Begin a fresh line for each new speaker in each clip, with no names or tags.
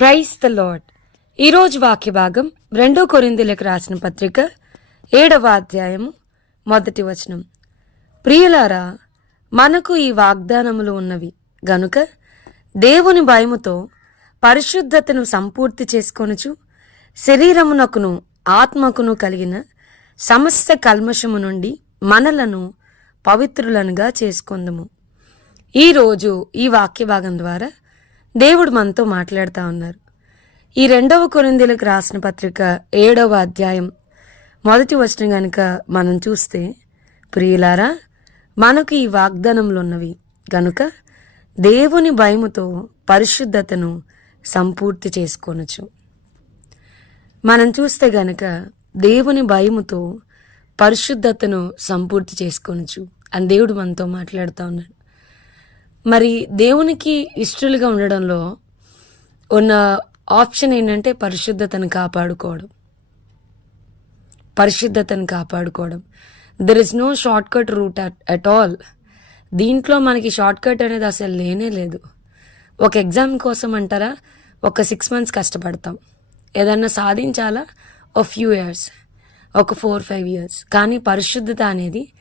Price the lord ఈరోజు వాక్య భాగం రెండో కొరిందులకు రాసిన పత్రిక ఏడవ అధ్యాయము మొదటి వచనం. ప్రియులారా మనకు ఈ వాగ్దానములు ఉన్నవి. గనుక దేవుని భయముతో పరిశుద్ధతను సంపూర్తి చేసుకొనుచు శరీరమునకును ఆత్మకును కలిగిన సమస్త కల్మషము నుండి మనలను పవిత్రులనుగా చేసుకుందము. ఈరోజు ఈ వాక్య భాగం ద్వారా దేవుడు మనతో మాట్లాడుతూ ఉన్నారు. ఈ రెండవ కొరిందీలకు రాసిన పత్రిక ఏడవ అధ్యాయం. మొదటి వచనం గనుక మనం చూస్తే ప్రియులారా మనకు ఈ వాగ్దానములున్నవి గనుక దేవుని భయముతో పరిశుద్ధతను సంపూర్తి చేసుకొనొచ్చు మనం చూస్తే గనక దేవుని భయముతో పరిశుద్ధతను సంపూర్తి చేసుకొనొచ్చు అని దేవుడు మనతో మాట్లాడుతూ ఉన్నాడు. మరి దేవునికి ఇష్టలుగా ఉండడంలో ఉన్న ఆప్షన్ ఏంటంటే పరిశుద్ధతను కాపాడుకోవడం. పరిశుద్ధతను కాపాడుకోవడం. There is no short cut route at all దీంట్లో మనకి షార్ట్ కట్ అనేది అసలు లేనే లేదు. ఒక ఎగ్జామ్ కోసం అంటారా? ఒక సిక్స్ మంత్స్ కష్టపడతాం. ఏదన్నా సాధించాలా? ఒక ఫ్యూ ఇయర్స్ ఒక ఫోర్ ఫైవ్ ఇయర్స్ కానీ పరిశుద్ధత అనేది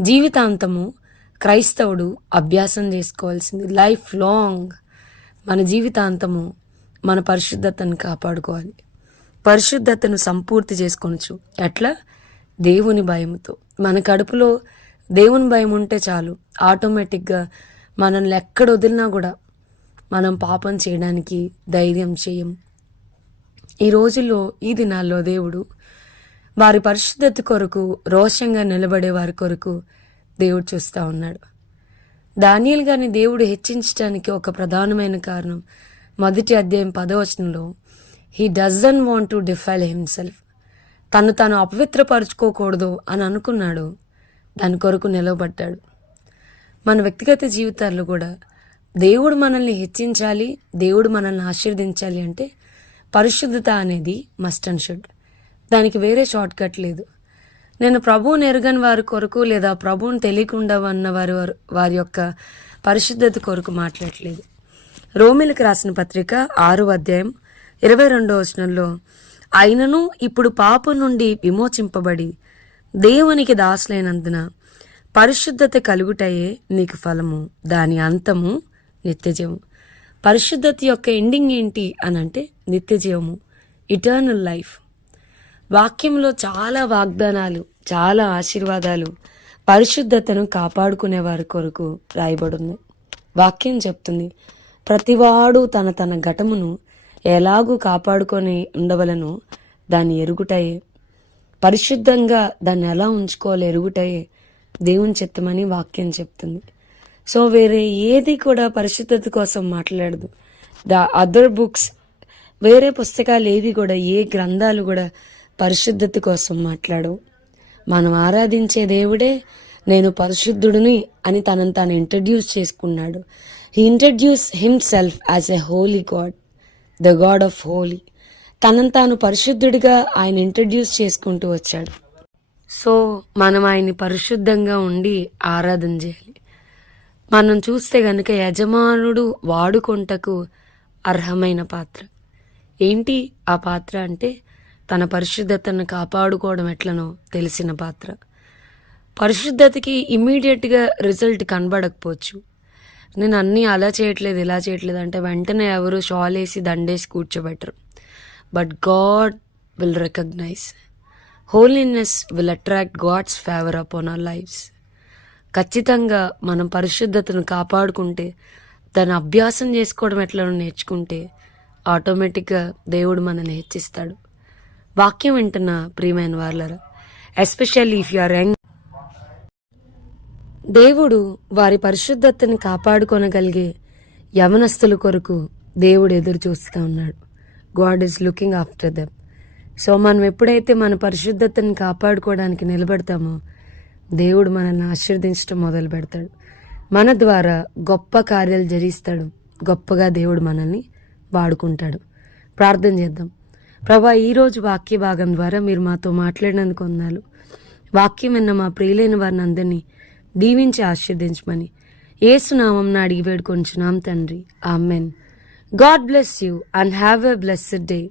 జీవితాంతము క్రైస్తవుడు అభ్యాసం చేసుకోవాల్సింది. లైఫ్ లాంగ్ మన జీవితాంతము మన పరిశుద్ధతను కాపాడుకోవాలి. పరిశుద్ధతను సంపూర్తి చేసుకోవచ్చు ఎట్లా? దేవుని భయముతో. మన కడుపులో దేవుని భయం ఉంటే చాలు. ఆటోమేటిక్గా మనల్ని ఎక్కడ వదిలినా కూడా మనం పాపం చేయడానికి ధైర్యం చేయం. ఈ రోజుల్లో ఈ దినాల్లో దేవుడు వారి పరిశుద్ధత కొరకు రోషంగా నిలబడే వారి కొరకు దేవుడు చూస్తూ ఉన్నాడు. దానియల్ గారిని దేవుడు హెచ్చించడానికి ఒక ప్రధానమైన కారణం మొదటి అధ్యాయం పదవచనంలో he doesn't want to defile himself తను తాను అపవిత్రపరుచుకోకూడదు అని అనుకున్నాడు. దాని కొరకు నిలవబడ్డాడు. మన వ్యక్తిగత జీవితాల్లో కూడా దేవుడు మనల్ని హెచ్చించాలి దేవుడు మనల్ని ఆశీర్వదించాలి అంటే పరిశుద్ధత అనేది మస్ట్ అండ్ షుడ్ దానికి వేరే షార్ట్ కట్ లేదు. నేను ప్రభువుని ఎరగని వారి కొరకు లేదా ప్రభువుని తెలియకుండా ఉన్న వారి వారి యొక్క పరిశుద్ధత కొరకు మాట్లాడలేదు. రోమిలకు రాసిన పత్రిక ఆరు అధ్యాయం ఇరవై రెండో వచనంలో అయినను ఇప్పుడు పాపం నుండి విమోచింపబడి దేవునికి దాసులైనందున పరిశుద్ధత కలుగుటయే నీకు ఫలము దాని అంతము నిత్యజీవం పరిశుద్ధత యొక్క ఎండింగ్ ఏంటి అని అంటే నిత్యజీవము ఇటర్నల్ లైఫ్ వాక్యంలో చాలా వాగ్దానాలు చాలా ఆశీర్వాదాలు పరిశుద్ధతను కాపాడుకునే వారి కొరకు రాయబడింది. వాక్యం చెప్తుంది ప్రతివాడు తన తన ఘటమును ఎలాగూ కాపాడుకొని ఉండవలను దాన్ని ఎరుగుటయే. పరిశుద్ధంగా దాన్ని ఎలా ఉంచుకోవాలి ఎరుగుటయే దేవుని చిత్తమని వాక్యం చెప్తుంది. సో వేరే ఏది కూడా పరిశుద్ధత కోసం మాట్లాడదు. ద అదర్ బుక్స్ వేరే పుస్తకాలు ఏవి కూడా ఏ గ్రంథాలు కూడా పరిశుద్ధత కోసం మాట్లాడు. మనం ఆరాధించే దేవుడే నేను పరిశుద్ధుడిని అని తనను తాను ఇంట్రడ్యూస్ చేసుకున్నాడు. He introduce himself as a holy god the god of holy తనను తాను పరిశుద్ధుడిగా ఆయన ఇంట్రడ్యూస్ చేసుకుంటూ వచ్చాడు. సో మనం ఆయన్ని పరిశుద్ధంగా ఉండి ఆరాధన చేయాలి. మనం చూస్తే గనుక యజమానుడు వాడుకొంటకు అర్హమైన పాత్ర. ఏంటి ఆ పాత్ర అంటే తన పరిశుద్ధతను కాపాడుకోవడం ఎట్లనో తెలిసిన పాత్ర. పరిశుద్ధతకి ఇమ్మీడియట్గా రిజల్ట్ కనబడకపోవచ్చు. నేను అన్నీ అలా చేయట్లేదు ఇలా చేయట్లేదు అంటే వెంటనే ఎవరు షాల్ వేసి దండేసి కూర్చోబెట్టరు. But god will recognise holiness will attract god's favour upon our lives ఖచ్చితంగా మనం పరిశుద్ధతను కాపాడుకుంటే దాన్ని అభ్యాసం చేసుకోవడం ఎట్లనో నేర్చుకుంటే ఆటోమేటిక్గా దేవుడు మనల్ని హెచ్చిస్తాడు. వాక్యం వింటున్న ప్రియమైన వాళ్ళరా especially if you are young దేవుడు వారి పరిశుద్ధతని కాపాడుకొనగలిగే యవనస్తుల కొరకు దేవుడు ఎదురు చూస్తూ ఉన్నాడు. God is looking after them so మనం ఎప్పుడైతే మన పరిశుద్ధతని కాపాడుకోవడానికి నిలబడతామో దేవుడు మనల్ని ఆశీర్దించడం మొదలు పెడతాడు. మన ద్వారా గొప్ప కార్యాలు జరిగిస్తాడు. గొప్పగా దేవుడు మనల్ని వాడుకుంటాడు. ప్రార్థన చేద్దాం. ప్రభా ఈరోజు వాక్య భాగం ద్వారా మీరు మాతో మాట్లాడినందుకు వందాలు వాక్యం విన్న మా ప్రియులైన వారిని అందరినీ దీవించి ఆశీర్దించమని ఏసునామం అడిగి వేడుకొంచున్నాం తండ్రి. Amen. God bless you and have a blessed day.